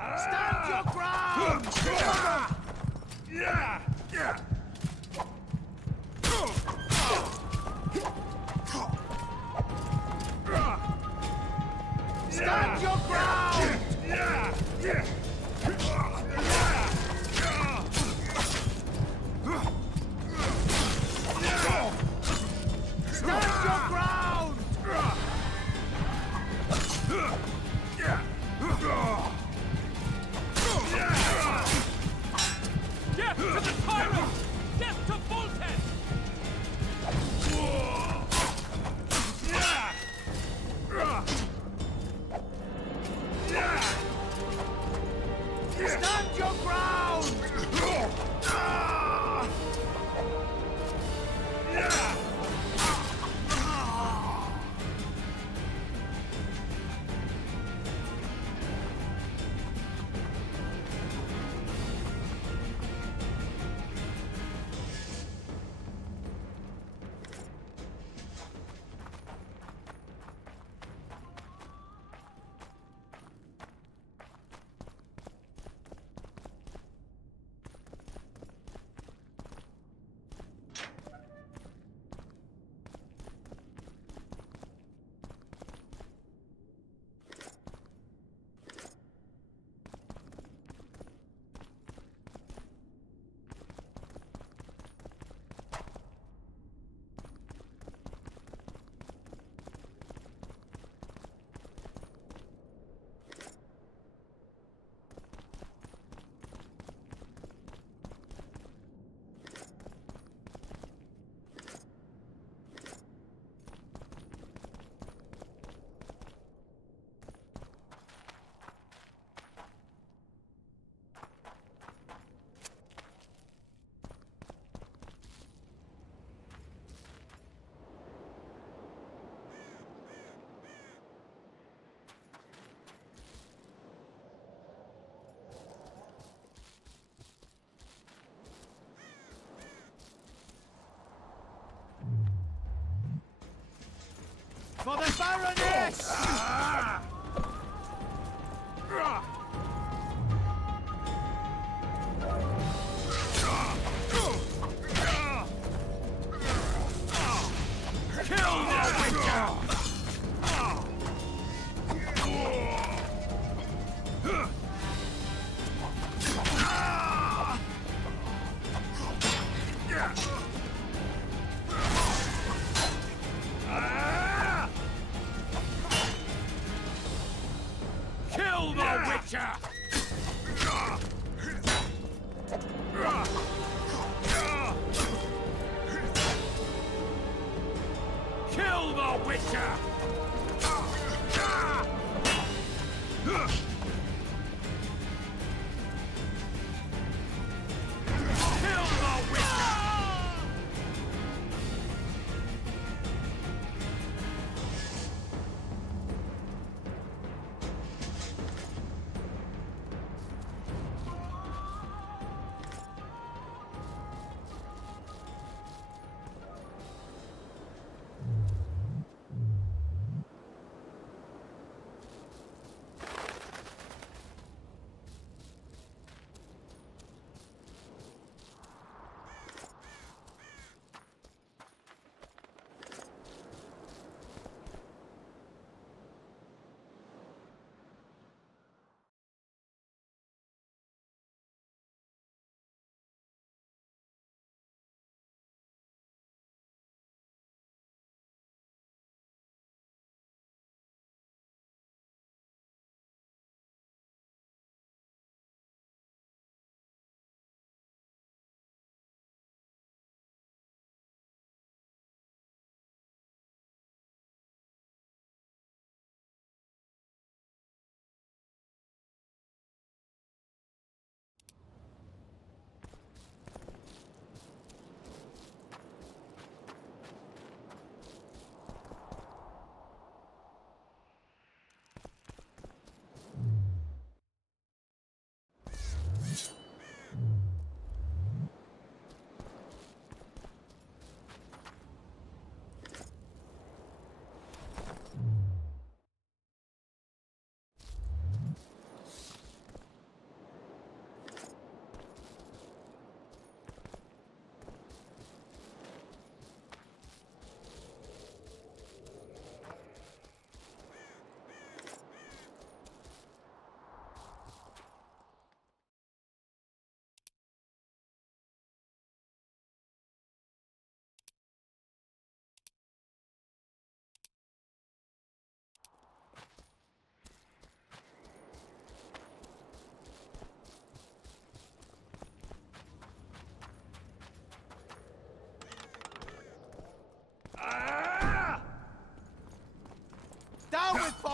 Stand your ground! Stand your ground! Stand your ground! Death to the tyrant! Death to Volten! Stand your ground! For the Baroness! Kill the Witcher! Kill the Witcher! Kill the Witcher! Kill the Witcher!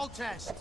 test.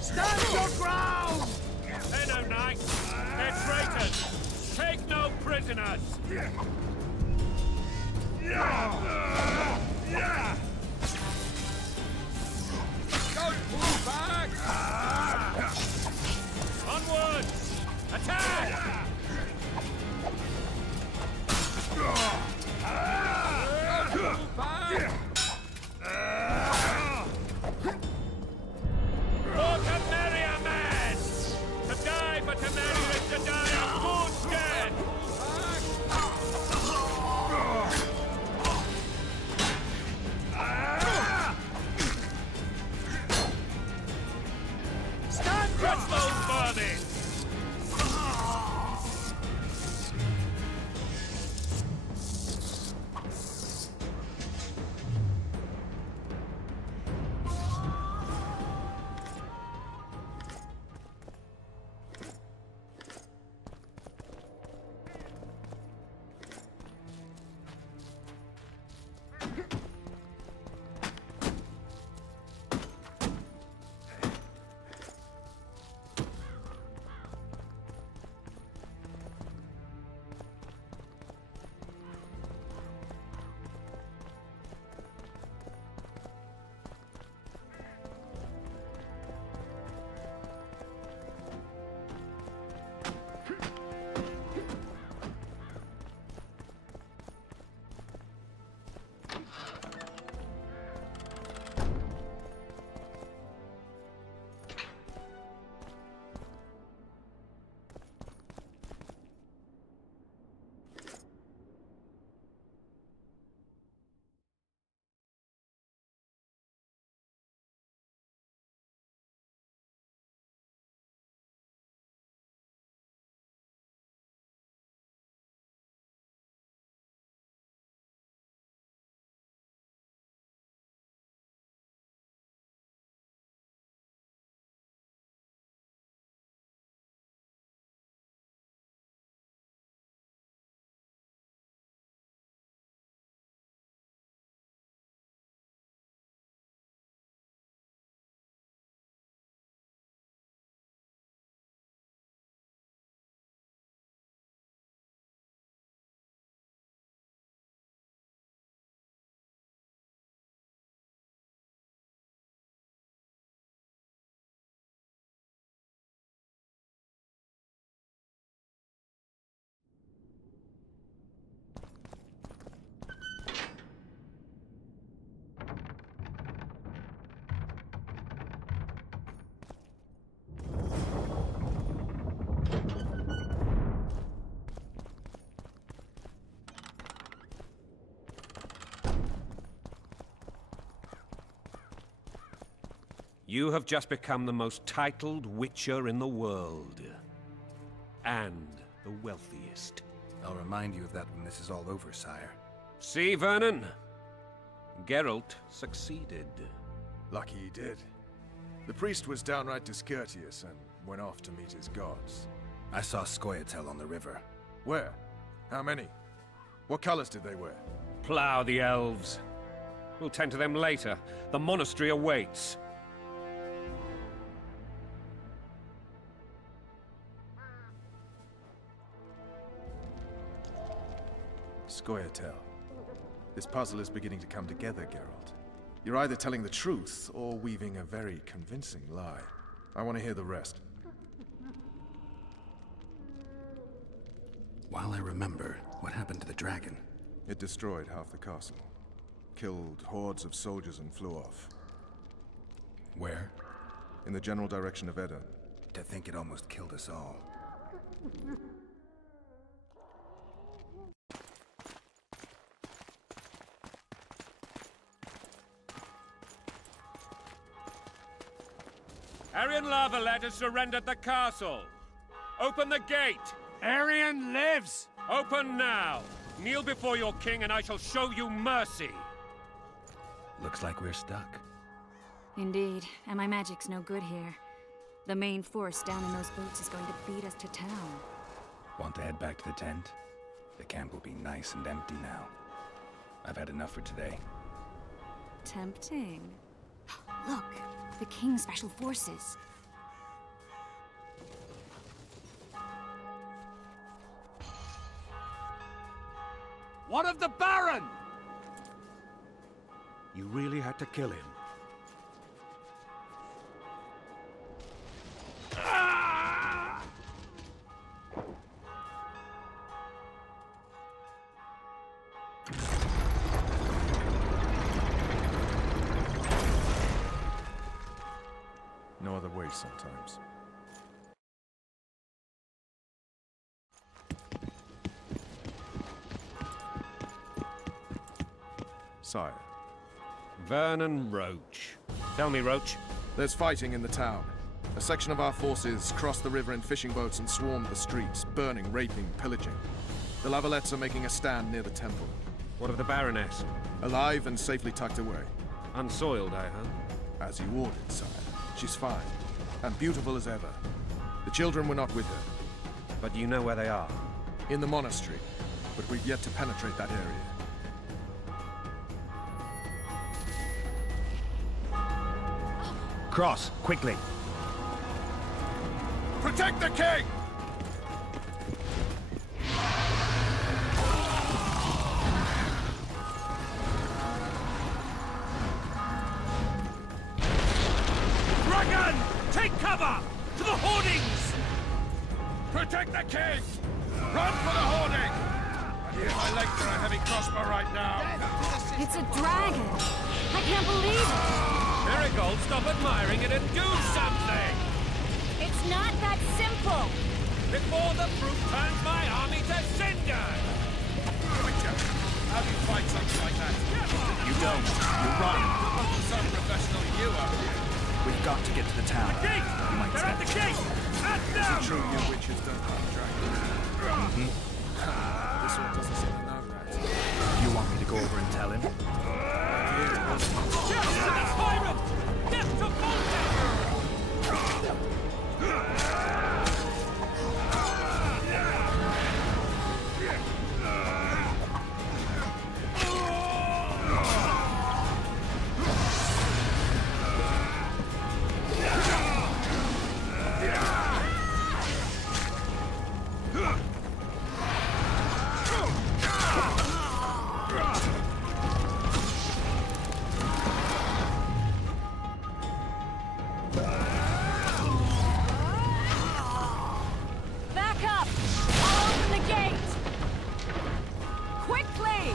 Stand your ground! They're no knights. They're traitors. Take no prisoners. Don't pull back! Onward! Attack! Don't pull back! For Temeria, men! To die for Temeria is to die a fool's dead! Stand your Crush those vermin! You have just become the most titled witcher in the world. And the wealthiest. I'll remind you of that when this is all over, sire. See, Vernon? Geralt succeeded. Lucky he did. The priest was downright discourteous and went off to meet his gods. I saw Scoia'tael on the river. Where? How many? What colors did they wear? Plough the elves. We'll tend to them later. The monastery awaits. Scoia'tael. This puzzle is beginning to come together, Geralt. You're either telling the truth or weaving a very convincing lie. I want to hear the rest. While I remember, what happened to the dragon? It destroyed half the castle. Killed hordes of soldiers and flew off. Where? In the general direction of Edda. To think it almost killed us all. Arian Lavalette has surrendered the castle. Open the gate! Arian lives! Open now! Kneel before your king and I shall show you mercy! Looks like we're stuck. Indeed, and my magic's no good here. The main force down in those boats is going to beat us to town. Want to head back to the tent? The camp will be nice and empty now. I've had enough for today. Tempting. Look, the King's Special Forces. What of the Baron? You really had to kill him. No other way sometimes. Sire. Vernon Roach. Tell me, Roach. There's fighting in the town. A section of our forces crossed the river in fishing boats and swarmed the streets, burning, raping, pillaging. The Lavalettes are making a stand near the temple. What of the Baroness? Alive and safely tucked away. Unsoiled, I heard. As you ordered, sire. She's fine. And beautiful as ever. The children were not with her. But you know where they are? In the monastery. But we've yet to penetrate that area. Cross, quickly. Protect the king! Dragon! Take cover! To the hoardings! Protect the king! Run for the hoarding! Here's my leg for a heavy crossbow right now. It's a dragon! I can't believe it! Marigold, stop admiring it and do something! It's not that simple! Before the fruit turns my army to cinder! Witcher, how do you fight something like that? You don't. You run. Some professional you are. We've got to get to the town. Gate! You might They're at the stand gate! At Is them! it true you witches don't hunt dragons? This one doesn't seem to know that. You want me to go over and tell him? Death to the tyrant! Death to Voltaire! Back up! I'll open the gate! Quickly!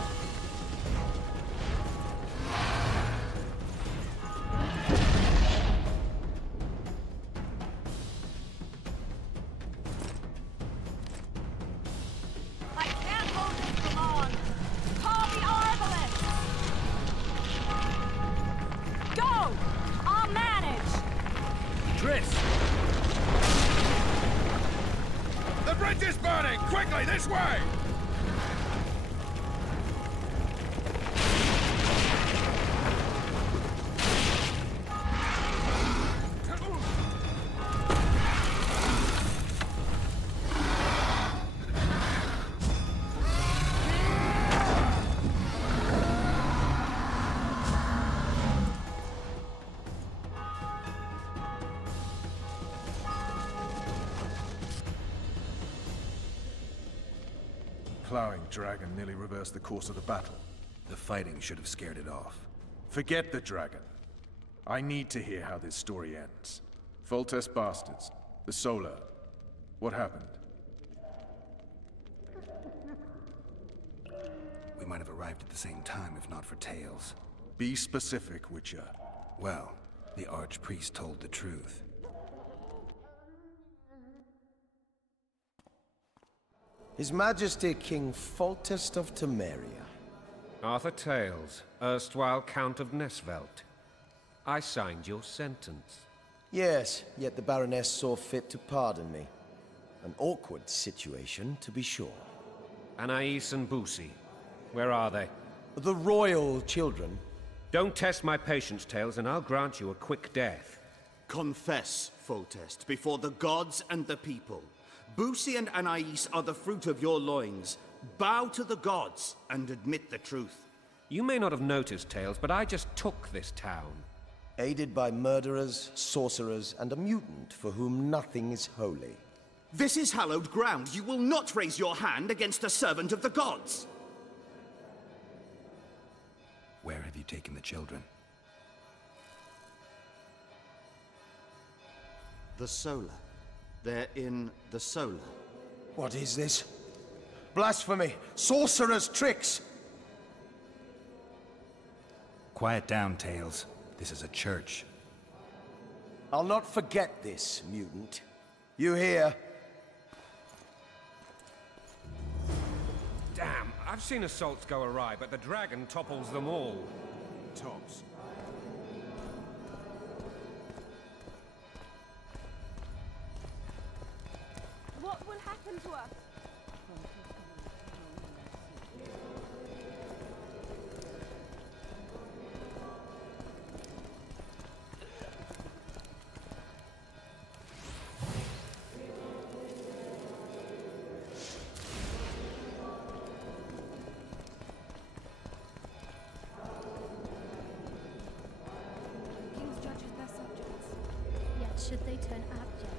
I can't hold this for long! Call the Arbalest! Go! I'll manage! Triss! The bridge is burning! Quickly, this way! plowing dragon nearly reversed the course of the battle. The fighting should have scared it off. Forget the dragon. I need to hear how this story ends. Foltest bastards. The Solar. What happened? We might have arrived at the same time if not for Tails. Be specific, Witcher. Well, the Archpriest told the truth. His Majesty King Foltest of Temeria. Arthur Tails, erstwhile Count of Nesvelt. I signed your sentence. Yes, yet the Baroness saw fit to pardon me. An awkward situation, to be sure. Anais and Boussy, where are they? The royal children. Don't test my patience, Tails, and I'll grant you a quick death. Confess, Foltest, before the gods and the people. Boussy and Anais are the fruit of your loins. Bow to the gods and admit the truth. You may not have noticed, Tails, but I just took this town. Aided by murderers, sorcerers, and a mutant for whom nothing is holy. This is hallowed ground. You will not raise your hand against a servant of the gods. Where have you taken the children? The Solar. They're in the Solar. What is this? Blasphemy! Sorcerer's tricks! Quiet down, Tails. This is a church. I'll not forget this, mutant. You hear? Damn, I've seen assaults go awry, but the dragon topples them all. Tops. What will happen to us? Kings judges their subjects. Yet should they turn abject?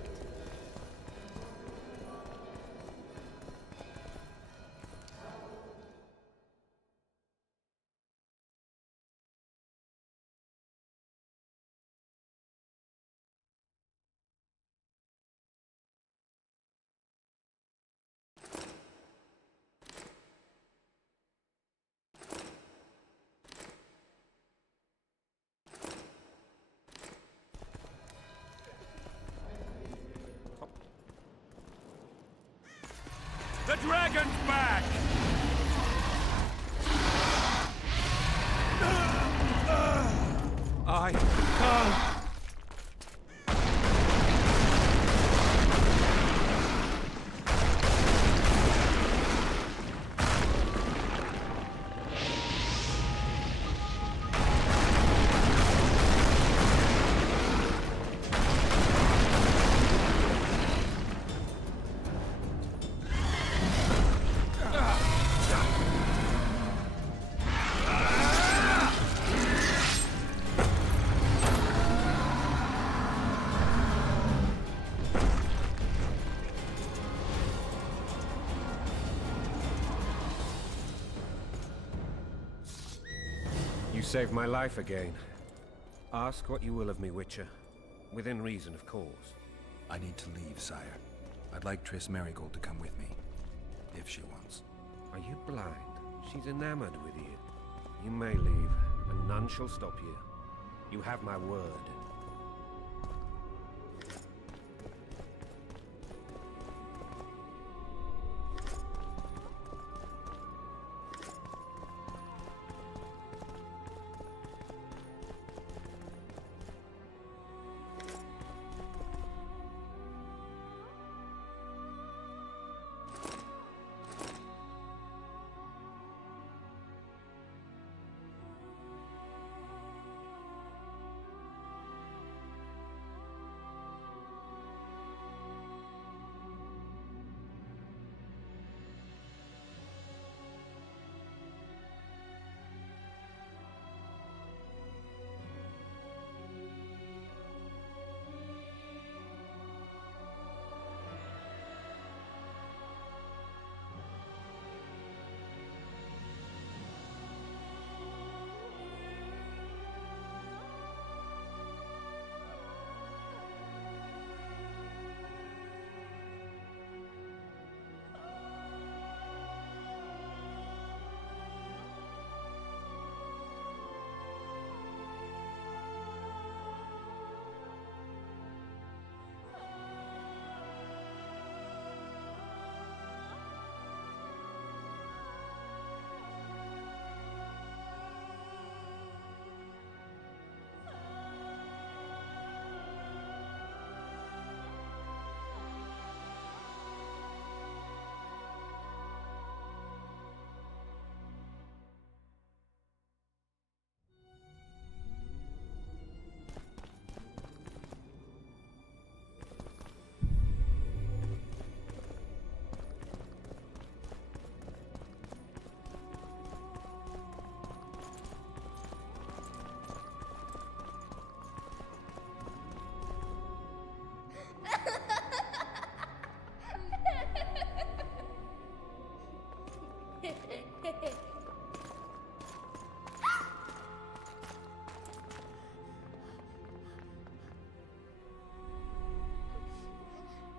The dragon's back! I can't. You saved my life again. Ask what you will of me, Witcher. Within reason, of course. I need to leave, sire. I'd like Triss Merigold to come with me. If she wants. Are you blind? She's enamored with you. You may leave, and none shall stop you. You have my word.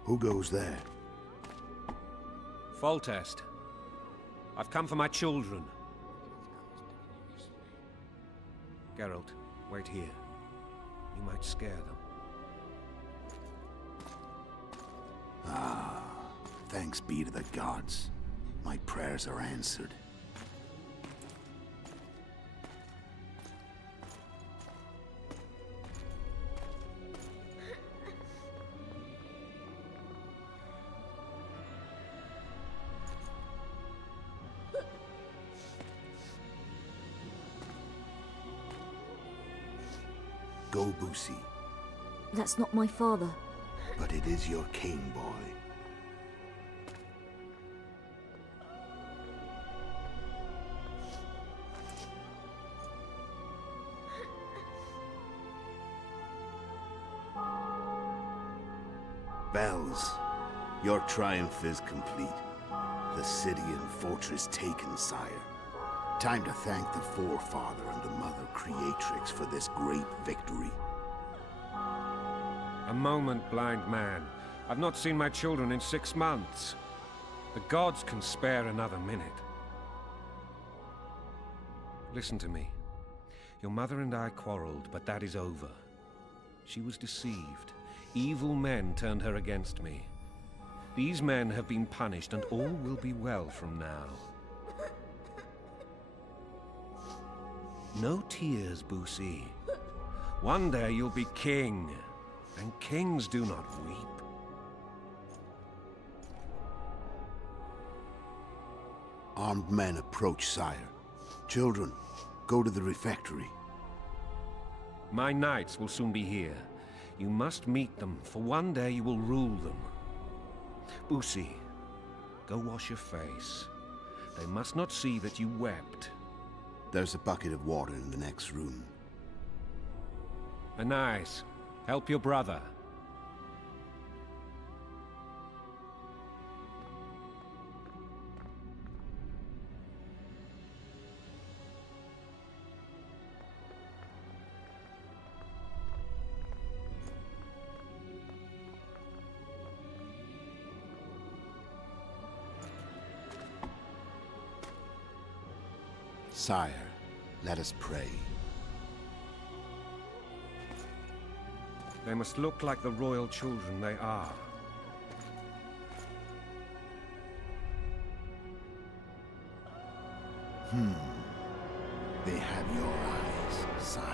Who goes there? Foltest. I've come for my children. Geralt, wait here. You might scare them. Ah, thanks be to the gods. My prayers are answered. Go, Boosie. That's not my father. But it is your king, boy. Bells, your triumph is complete. The city and fortress taken, sire. Time to thank the Forefather and the Mother Creatrix for this great victory. A moment, blind man. I've not seen my children in 6 months. The gods can spare another minute. Listen to me. Your mother and I quarreled, but that is over. She was deceived. Evil men turned her against me. These men have been punished, and all will be well from now. No tears, Boosie. One day you'll be king, and kings do not weep. Armed men approach, sire. Children, go to the refectory. My knights will soon be here. You must meet them, for one day you will rule them. Boosie, go wash your face. They must not see that you wept. There's a bucket of water in the next room. Anais, help your brother. Sire, let us pray. They must look like the royal children they are. They have your eyes, sire.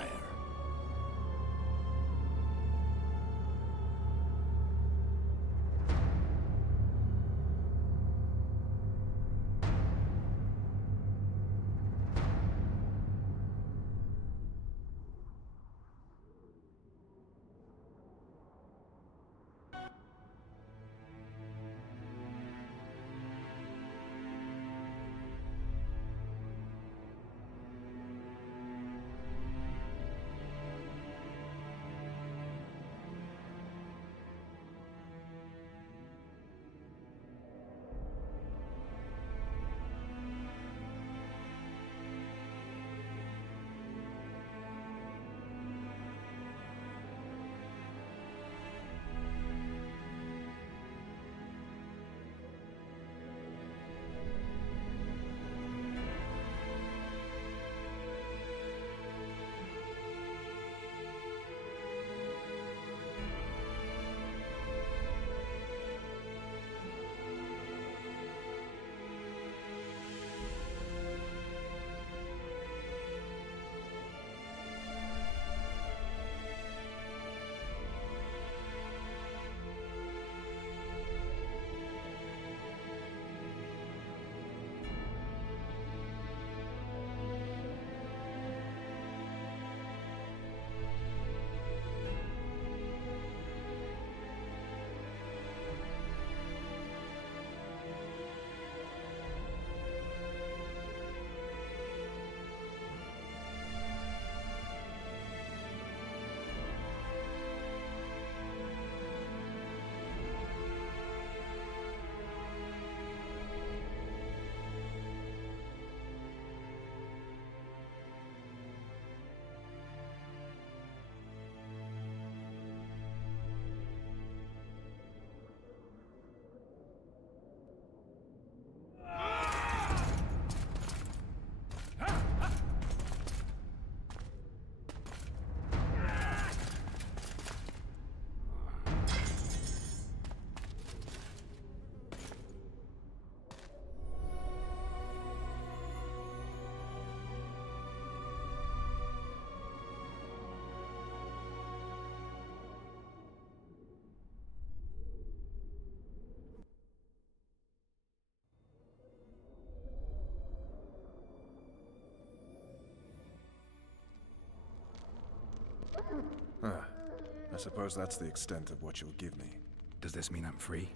I suppose that's the extent of what you'll give me. Does this mean I'm free?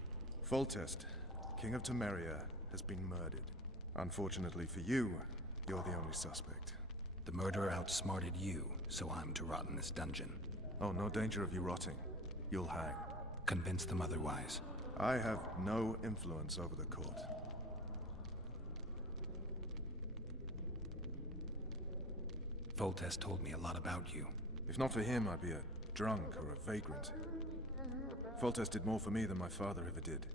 Foltest, King of Temeria, has been murdered. Unfortunately for you, you're the only suspect. The murderer outsmarted you, so I'm to rot in this dungeon. Oh, no danger of you rotting. You'll hang. Convince them otherwise. I have no influence over the court. Foltest told me a lot about you. If not for him, I'd be a drunk or a vagrant. Foltest did more for me than my father ever did.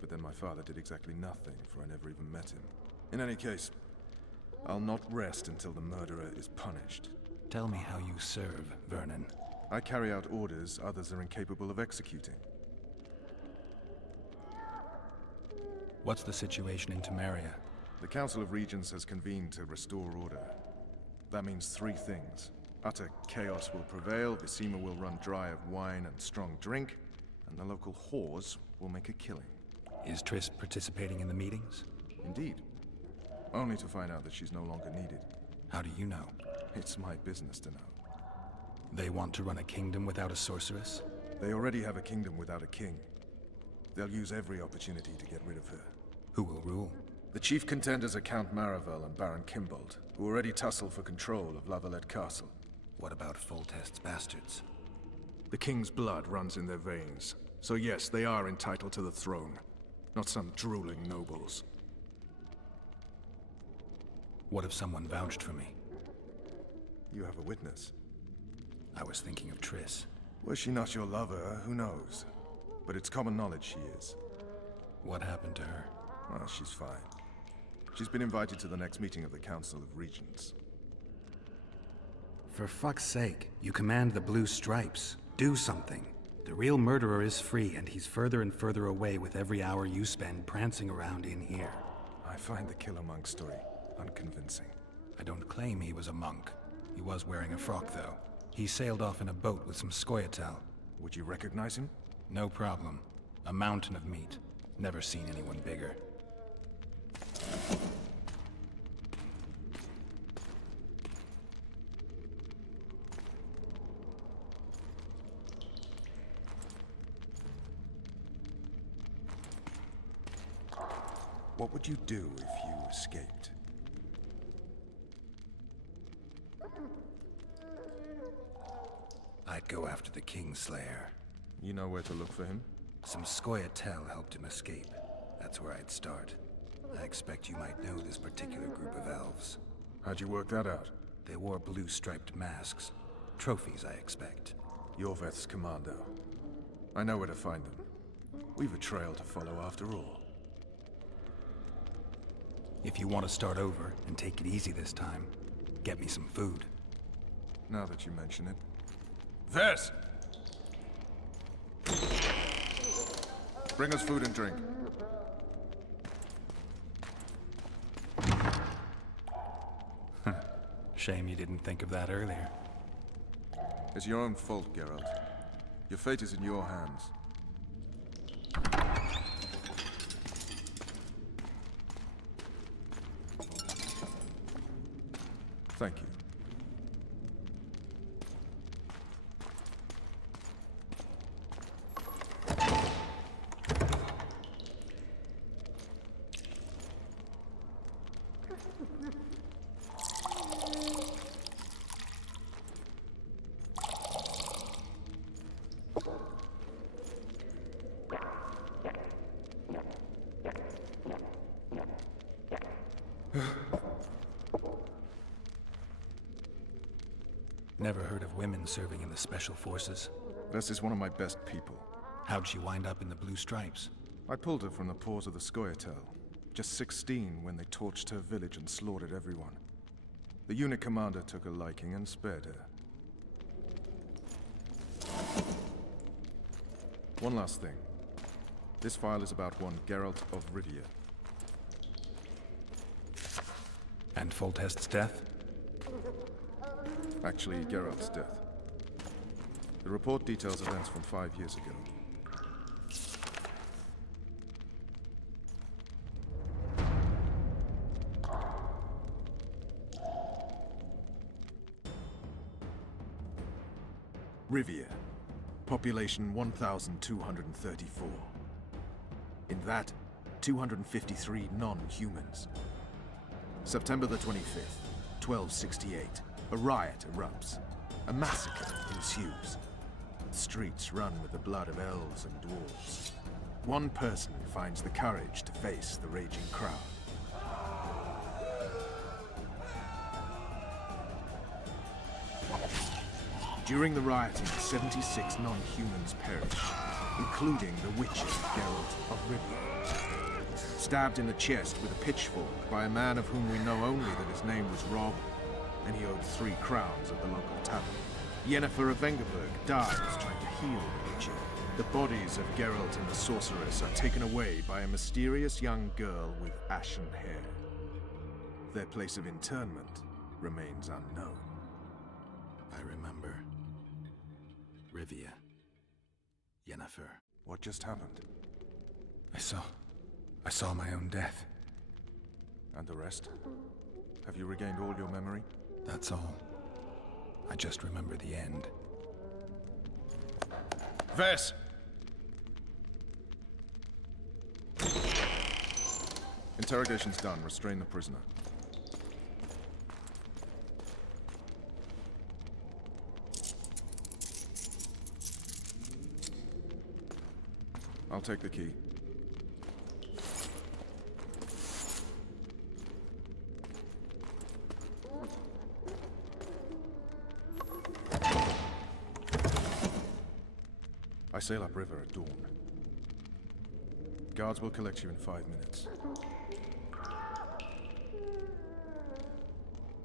But then my father did exactly nothing, for I never even met him. In any case, I'll not rest until the murderer is punished. Tell me how you serve, Vernon. I carry out orders others are incapable of executing. What's the situation in Temeria? The Council of Regents has convened to restore order. That means three things. Utter chaos will prevail, Vizima will run dry of wine and strong drink, and the local whores will make a killing. Is Triss participating in the meetings? Indeed. Only to find out that she's no longer needed. How do you know? It's my business to know. They want to run a kingdom without a sorceress? They already have a kingdom without a king. They'll use every opportunity to get rid of her. Who will rule? The chief contenders are Count Maravel and Baron Kimbold, who already tussle for control of La Valette Castle. What about Foltest's bastards? The king's blood runs in their veins, so yes, they are entitled to the throne. Not some drooling nobles. What if someone vouched for me? You have a witness. I was thinking of Triss. Was she not your lover? Who knows? But it's common knowledge she is. What happened to her? Well, she's fine. She's been invited to the next meeting of the Council of Regents. For fuck's sake, you command the Blue Stripes. Do something. The real murderer is free, and he's further and further away with every hour you spend prancing around in here. I find the Killer Monk story unconvincing. I don't claim he was a monk. He was wearing a frock, though. He sailed off in a boat with some Scoia'tael. Would you recognize him? No problem. A mountain of meat. Never seen anyone bigger. What would you do if you escaped? I'd go after the Kingslayer. You know where to look for him? Some Scoia'tael helped him escape. That's where I'd start. I expect you might know this particular group of elves. How'd you work that out? They wore blue-striped masks. Trophies, I expect. Yorveth's commando. I know where to find them. We've a trail to follow after all. If you want to start over and take it easy this time, get me some food. Now that you mention it. Vess! Bring us food and drink. Shame you didn't think of that earlier. It's your own fault, Geralt. Your fate is in your hands. Thank you. Never heard of women serving in the Special Forces. Vess is one of my best people. How'd she wind up in the Blue Stripes? I pulled her from the paws of the Scoia'tael. Just 16 when they torched her village and slaughtered everyone. The unit commander took a liking and spared her. One last thing. This file is about one Geralt of Rivia. And Foltest's death? Actually, Geralt's death. The report details events from 5 years ago. Rivia. Population 1,234. In that, 253 non-humans. September the 25th, 1268. A riot erupts. A massacre ensues. The streets run with the blood of elves and dwarves. One person finds the courage to face the raging crowd. During the rioting, 76 non-humans perished, including the Witcher Geralt of Rivia. Stabbed in the chest with a pitchfork by a man of whom we know only that his name was Rob, and he owed 3 crowns at the local tavern. Yennefer of Vengerberg dies trying to heal the Witcher. The bodies of Geralt and the sorceress are taken away by a mysterious young girl with ashen hair. Their place of internment remains unknown. I remember. Rivia. Yennefer. What just happened? I saw my own death. And the rest? Have you regained all your memory? That's all. I just remember the end. Vess! Interrogation's done. Restrain the prisoner. I'll take the key. I sail upriver at dawn. Guards will collect you in 5 minutes.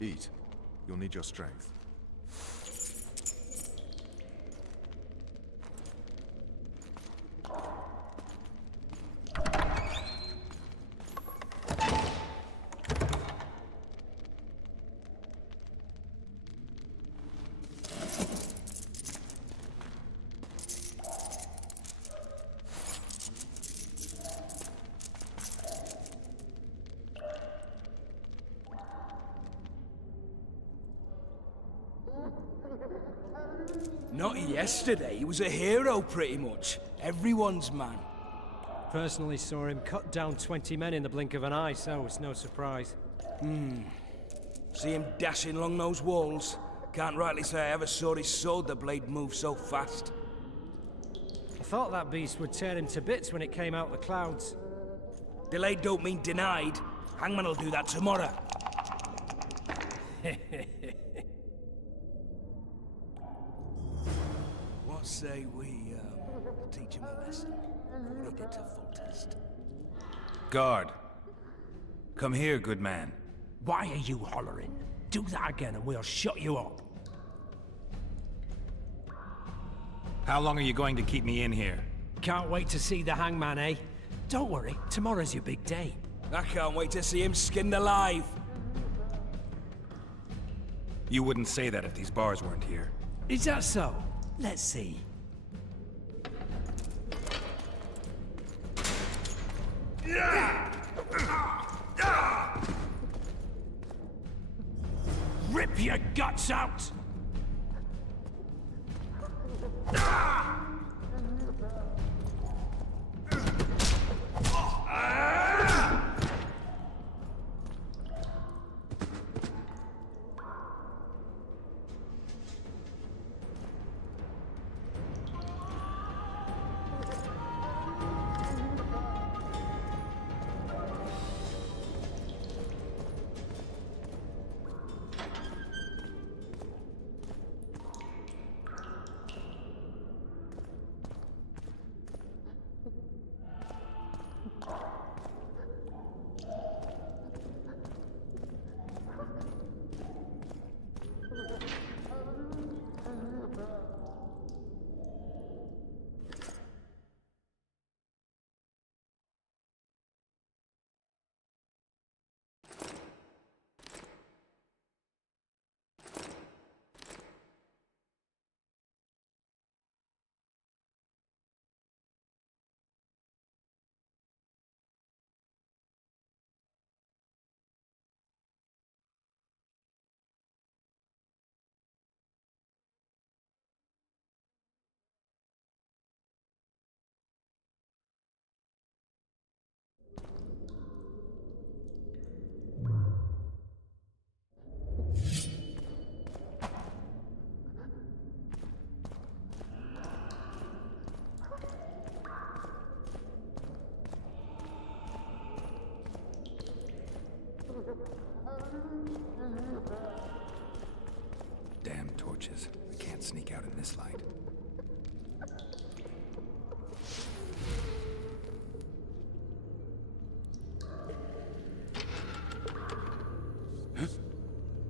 Eat. You'll need your strength. Not yesterday, he was a hero pretty much. Everyone's man. Personally saw him cut down 20 men in the blink of an eye, so it's no surprise. See him dashing along those walls? Can't rightly say I ever saw his sword the blade move so fast. I thought that beast would tear him to bits when it came out the clouds. Delayed don't mean denied. Hangman will do that tomorrow. What say we, teach him a lesson? What he did to Foltest. Guard. Come here, good man. Why are you hollering? Do that again and we'll shut you up. How long are you going to keep me in here? Can't wait to see the hangman, eh? Don't worry, tomorrow's your big day. I can't wait to see him skinned alive. You wouldn't say that if these bars weren't here. Is that so? Let's see. Rip your guts out! Damn torches. I can't sneak out in this light.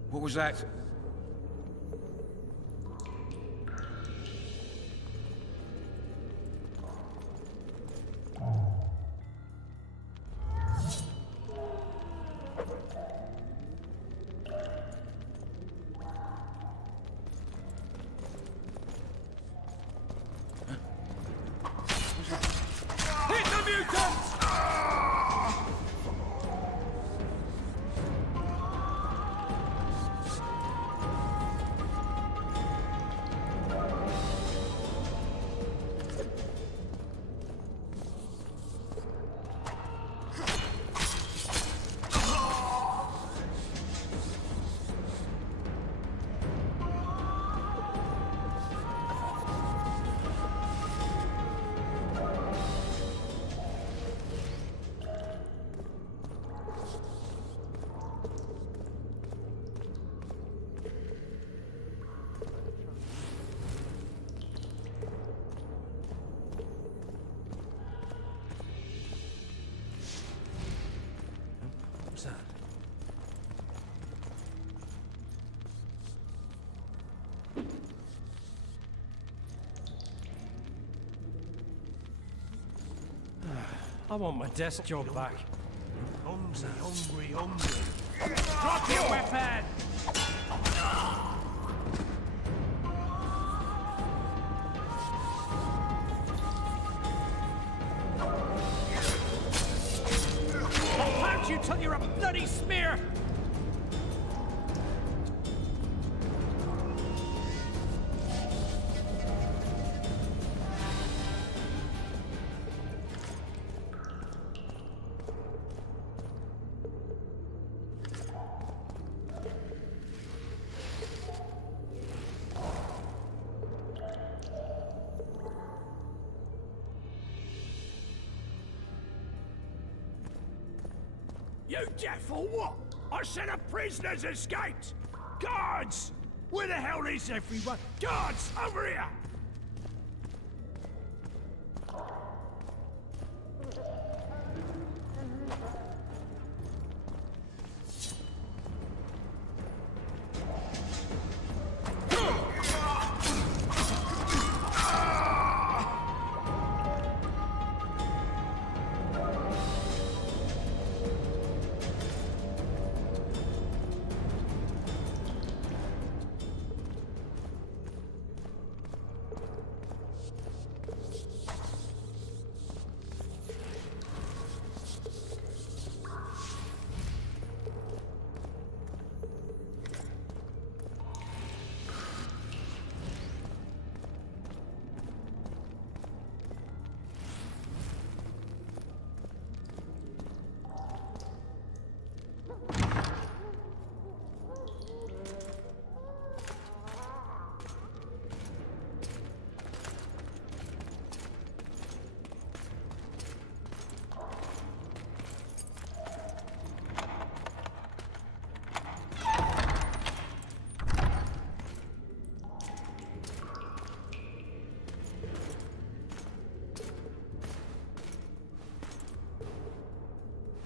What was that? Hit the mutants! What's that? I want my desk job back. Hungry. Drop your weapon! I'll punch you till you're a bloody smear! You deaf or what? I said a prisoner's escaped! Guards! Where the hell is everyone? Guards, over here!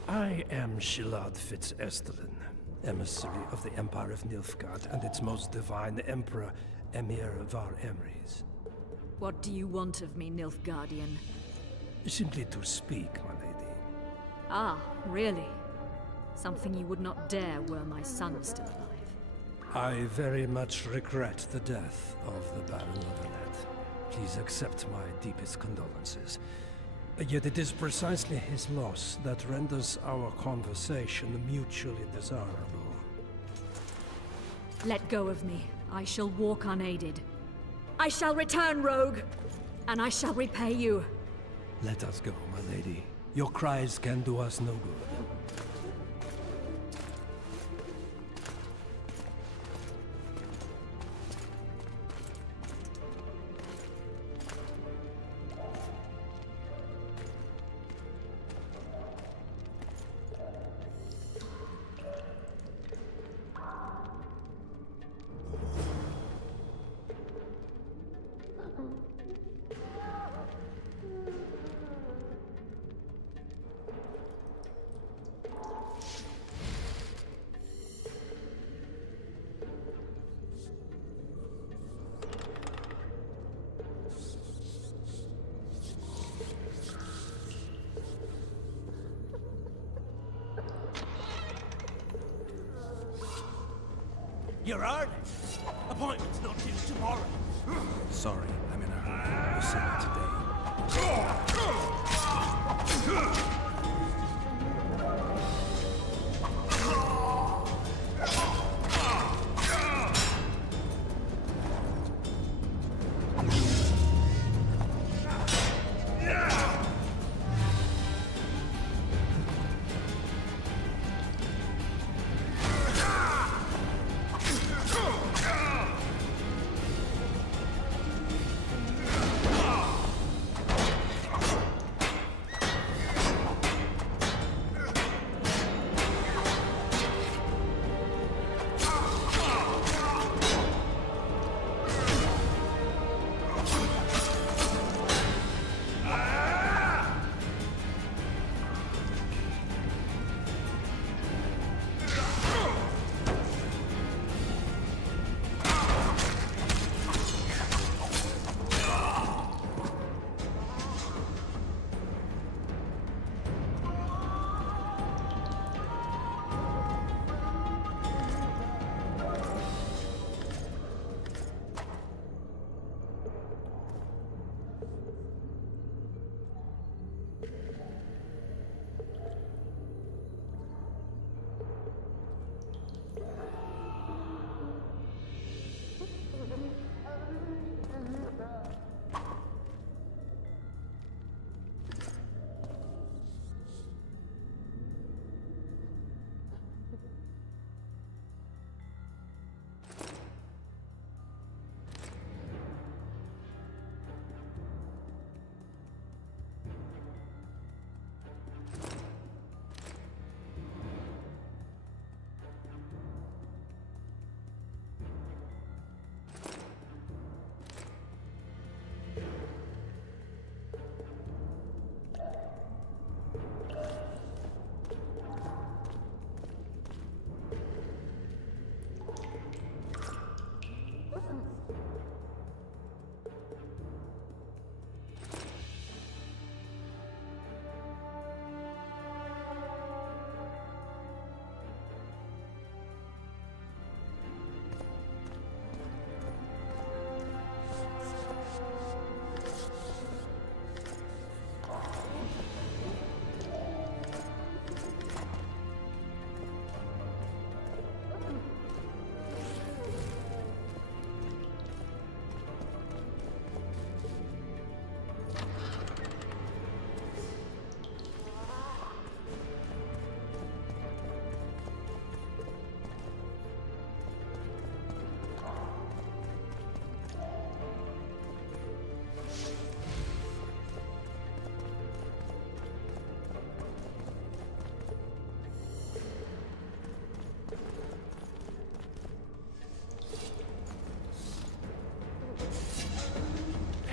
I am Shilad Fitz-Estelin, emissary of the Empire of Nilfgaard and its most divine Emperor, Emir Var Emrys. What do you want of me, Nilfgaardian? Simply to speak, my lady. Ah, really? Something you would not dare were my son still alive. I very much regret the death of the Baron Levenet. Please accept my deepest condolences. Yet it is precisely his loss that renders our conversation mutually desirable. Let go of me. I shall walk unaided. I shall return, rogue! And I shall repay you. Let us go, my lady. Your cries can do us no good. Your Highness, appointment's not due tomorrow. Sorry, I'm in a hurry. We'll see you today.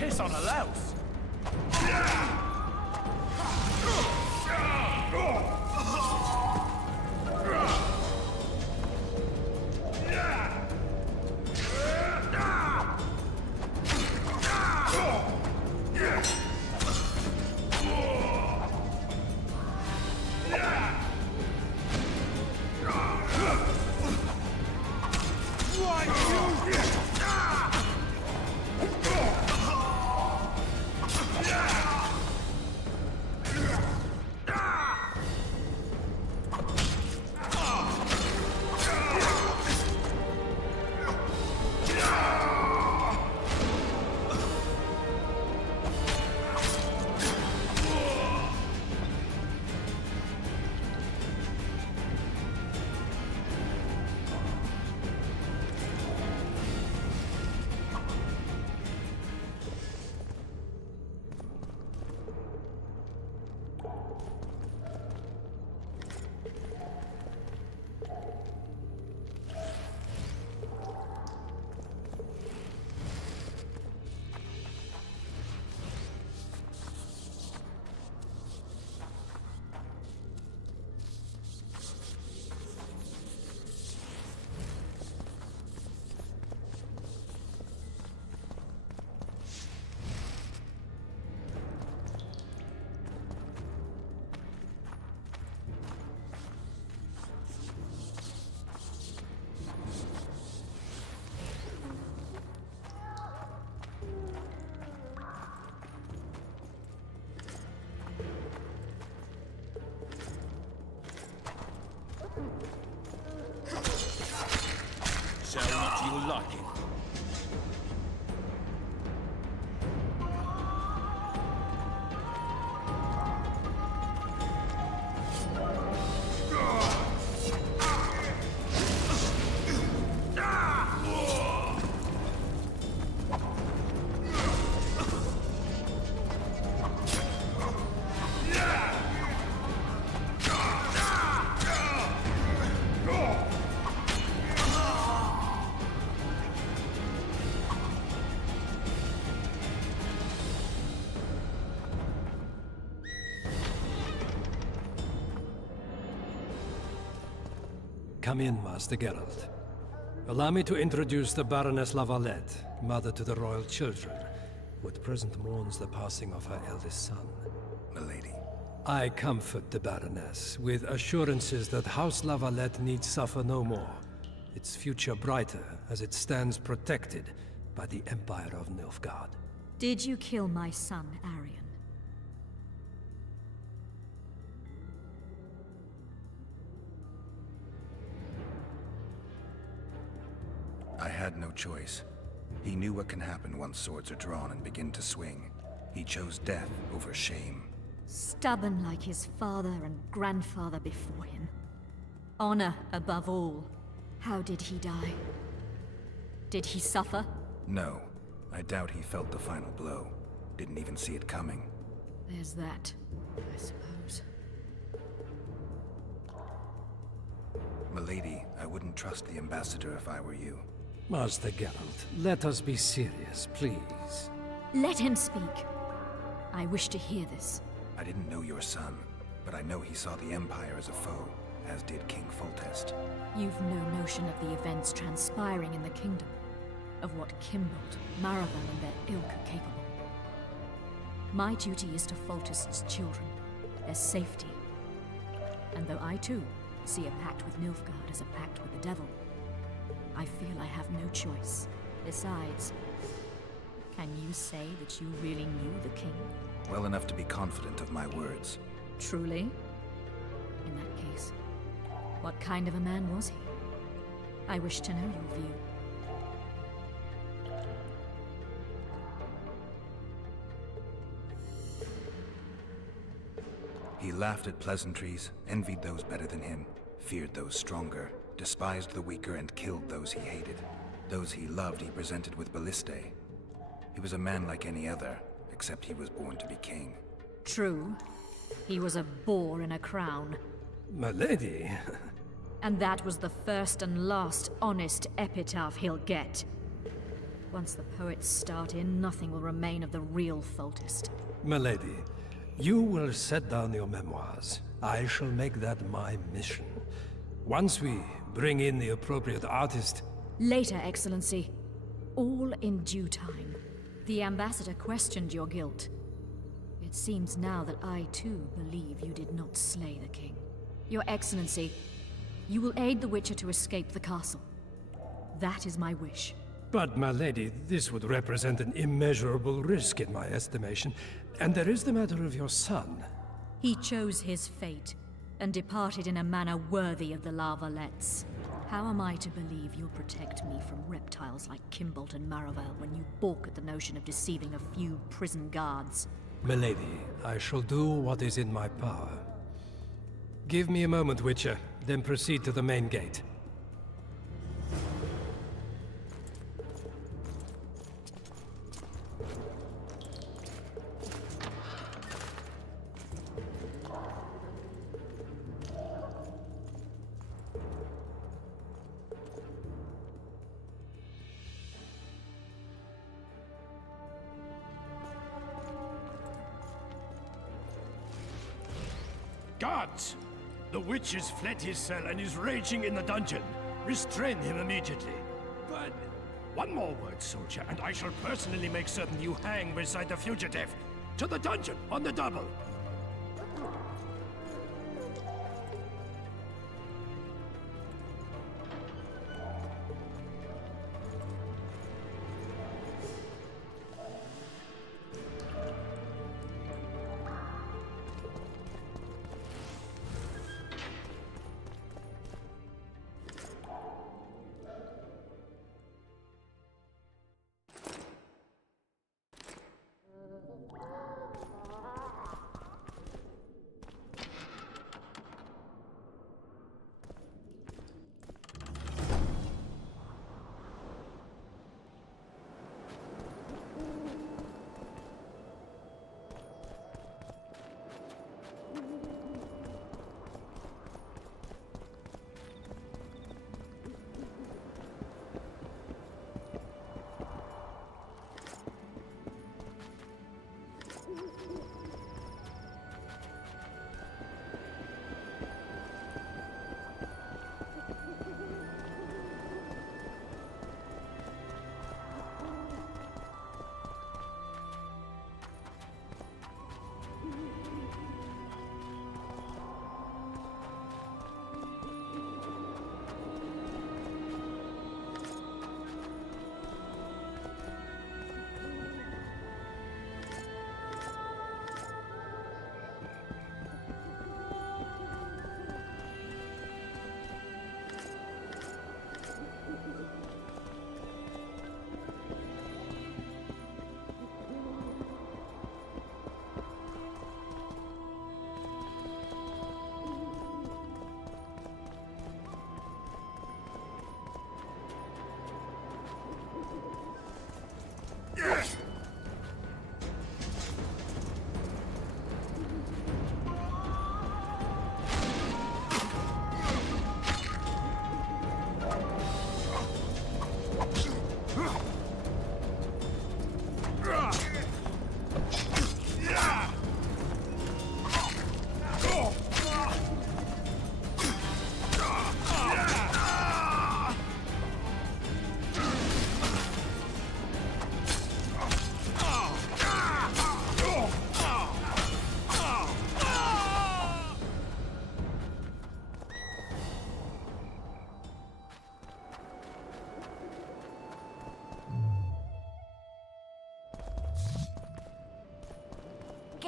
Piss on a louse! you'll like it. Come in, Master Geralt. Allow me to introduce the Baroness La Valette, mother to the royal children, who at present mourns the passing of her eldest son. Milady. I comfort the Baroness with assurances that House La Valette need suffer no more, its future brighter as it stands protected by the Empire of Nilfgaard. Did you kill my son, Arion? I had no choice. He knew what can happen once swords are drawn and begin to swing. He chose death over shame. Stubborn like his father and grandfather before him. Honor above all. How did he die? Did he suffer? No. I doubt he felt the final blow. Didn't even see it coming. There's that, I suppose. Milady, I wouldn't trust the ambassador if I were you. Master Geralt, let us be serious, please. Let him speak. I wish to hear this. I didn't know your son, but I know he saw the Empire as a foe, as did King Foltest. You've no notion of the events transpiring in the kingdom, of what Kimbold, Maravel and their ilk are capable. My duty is to Foltest's children, their safety. And though I too see a pact with Nilfgaard as a pact with the devil, I feel I have no choice. Besides, can you say that you really knew the king? Well enough to be confident of my words. Truly? In that case, what kind of a man was he? I wish to know your view. He laughed at pleasantries, envied those better than him, feared those stronger, despised the weaker and killed those he hated. Those he loved he presented with ballistae. He was a man like any other, except he was born to be king. True. He was a boar in a crown. Milady. And that was the first and last honest epitaph he'll get. Once the poets start in, nothing will remain of the real Foltest. Milady, you will set down your memoirs. I shall make that my mission. Once we bring in the appropriate artist... Later, Excellency. All in due time. The ambassador questioned your guilt. It seems now that I too believe you did not slay the king. Your Excellency, you will aid the Witcher to escape the castle. That is my wish. But, my lady, this would represent an immeasurable risk in my estimation. And there is the matter of your son. He chose his fate, and departed in a manner worthy of the La Valettes. How am I to believe you'll protect me from reptiles like Kimbold and Maravel when you balk at the notion of deceiving a few prison guards? Milady, I shall do what is in my power. Give me a moment, Witcher, then proceed to the main gate. Guards! The witch has fled his cell and is raging in the dungeon. Restrain him immediately. But one more word, soldier, and I shall personally make certain you hang beside the fugitive. To the dungeon, on the double!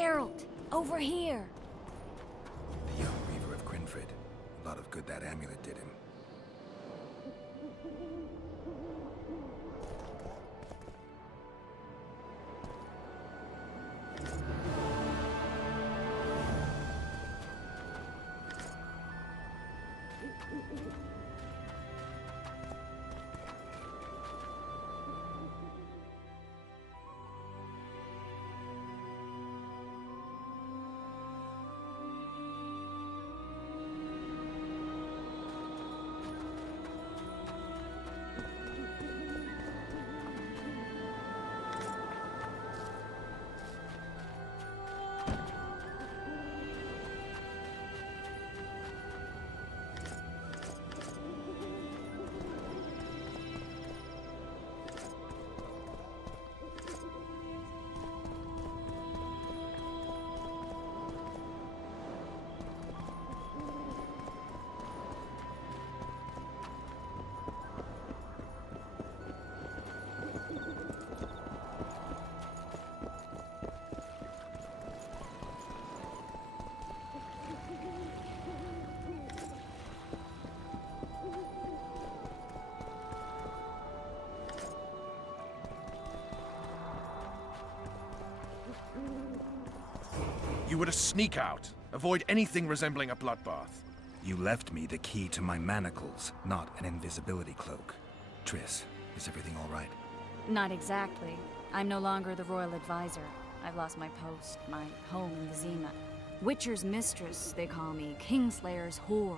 Geralt, over here. The young Reaver of Crinfrid. A lot of good that amulet did him. You were to sneak out. Avoid anything resembling a bloodbath. You left me the key to my manacles, not an invisibility cloak. Triss, is everything all right? Not exactly. I'm no longer the royal advisor. I've lost my post, my home in Vizima. Witcher's mistress, they call me. Kingslayer's whore.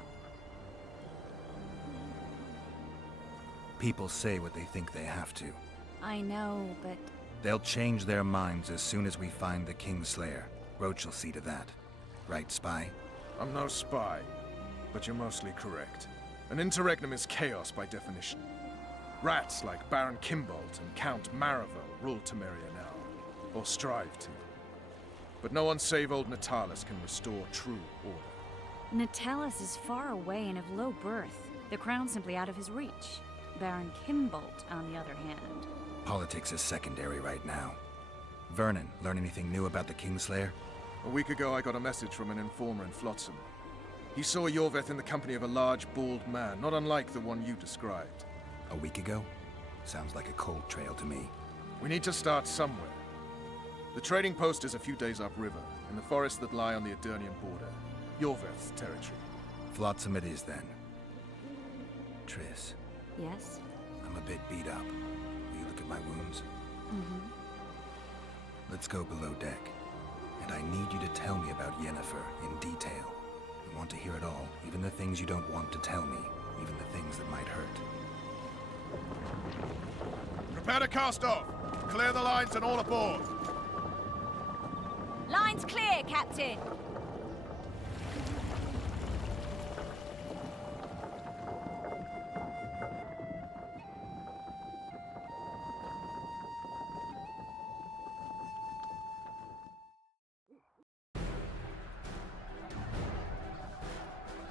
People say what they think they have to. I know, but... They'll change their minds as soon as we find the Kingslayer. Roach will see to that. Right, Spy? I'm no spy, but you're mostly correct. An interregnum is chaos by definition. Rats like Baron Kimbolt and Count Maravel rule Temeria now, or strive to. But no one save old Natalis can restore true order. Natalis is far away and of low birth. The crown's simply out of his reach. Baron Kimbolt, on the other hand. Politics is secondary right now. Vernon, learn anything new about the Kingslayer? A week ago I got a message from an informer in Flotsam. He saw Yorveth in the company of a large, bald man, not unlike the one you described. A week ago? Sounds like a cold trail to me. We need to start somewhere. The trading post is a few days upriver, in the forests that lie on the Aedirnian border. Yorveth's territory. Flotsam it is, then. Triss. Yes? I'm a bit beat up. Will you look at my wounds? Mm-hmm. Let's go below deck. And I need you to tell me about Yennefer in detail. I want to hear it all, even the things you don't want to tell me, even the things that might hurt. Prepare to cast off! Clear the lines and all aboard! Lines clear, Captain!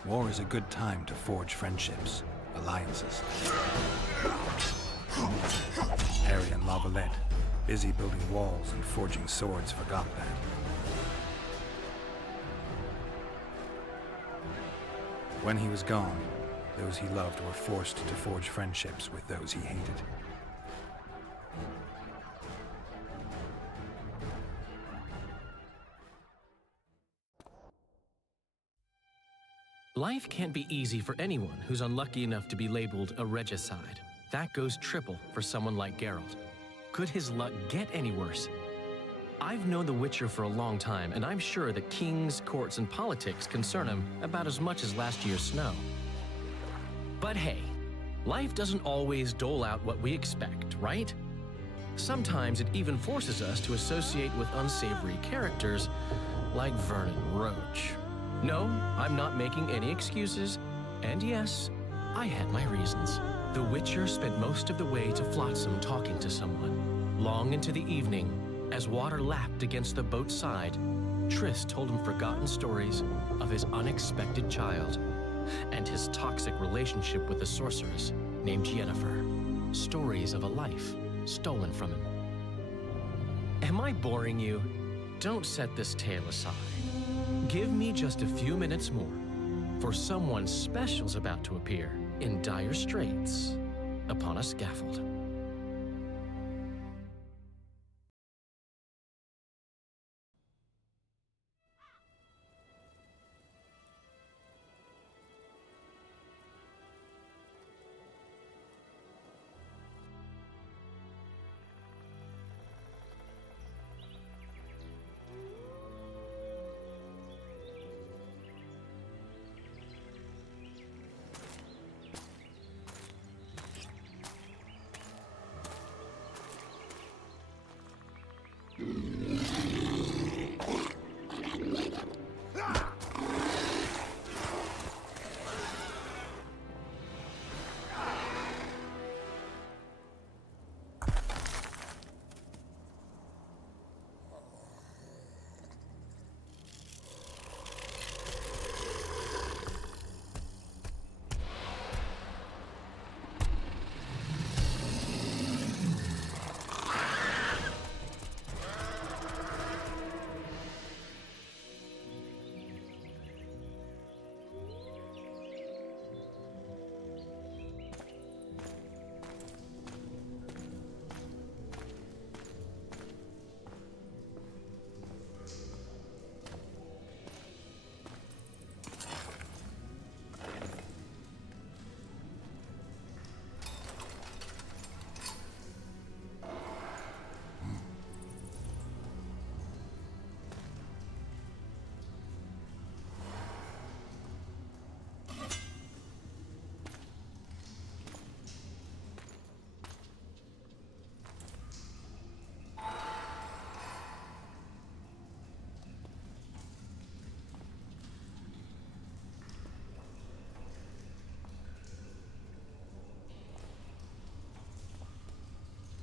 War is a good time to forge friendships, alliances. Harry and Lavalette, busy building walls and forging swords, forgot that. When he was gone, those he loved were forced to forge friendships with those he hated. Life can't be easy for anyone who's unlucky enough to be labeled a regicide. That goes triple for someone like Geralt. Could his luck get any worse? I've known the Witcher for a long time, and I'm sure that kings, courts, and politics concern him about as much as last year's snow. But hey, life doesn't always dole out what we expect, right? Sometimes it even forces us to associate with unsavory characters like Vernon Roach. No, I'm not making any excuses. And yes, I had my reasons. The Witcher spent most of the way to Flotsam talking to someone. Long into the evening, as water lapped against the boat's side, Triss told him forgotten stories of his unexpected child and his toxic relationship with a sorceress named Yennefer. Stories of a life stolen from him. Am I boring you? don't set this tale aside. Give me just a few minutes more, for someone special's about to appear in dire straits upon a scaffold.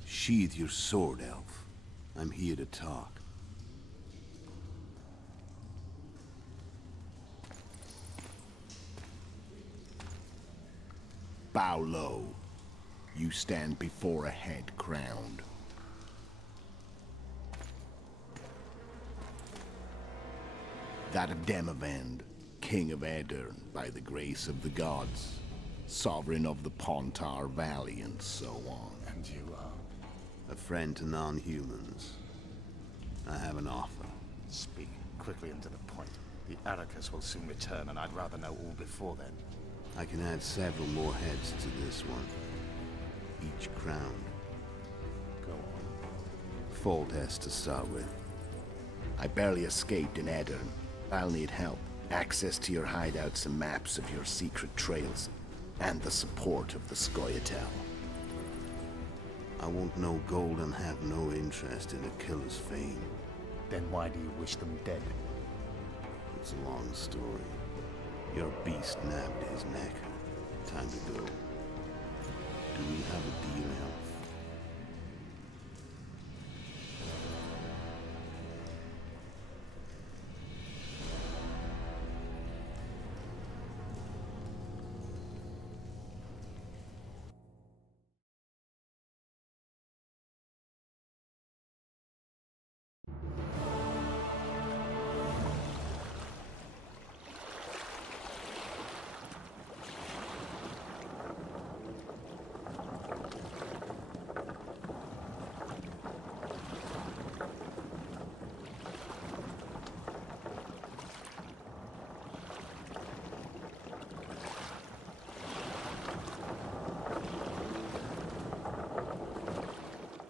Sheathe your sword, Elf. I'm here to talk. Bow low. You stand before a head crowned. That of Demavend, King of Aedirn, by the grace of the gods, sovereign of the Pontar Valley, and so on. And you are? A friend to non-humans. I have an offer. Speak quickly and to the point. The Arrakis will soon return, and I'd rather know all before then. I can add several more heads to this one. Each crowned. Go on. Foltest to start with. I barely escaped in Aedirn. I'll need help. Access to your hideouts and maps of your secret trails. And the support of the Scoia'tael. I want no gold and have no interest in a killer's fame. Then why do you wish them dead? It's a long story. Your beast nabbed his neck. Time to go. Do we have a deal, Elf?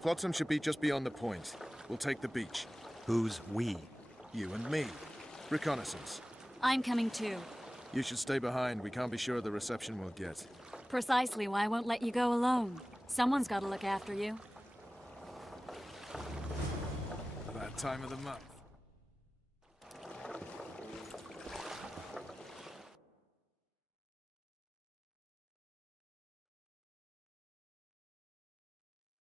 Flotsam should be just beyond the point. We'll take the beach. Who's we? You and me. Reconnaissance. I'm coming too. You should stay behind. We can't be sure of the reception we'll get. Precisely why I won't let you go alone. Someone's got to look after you. That time of the month.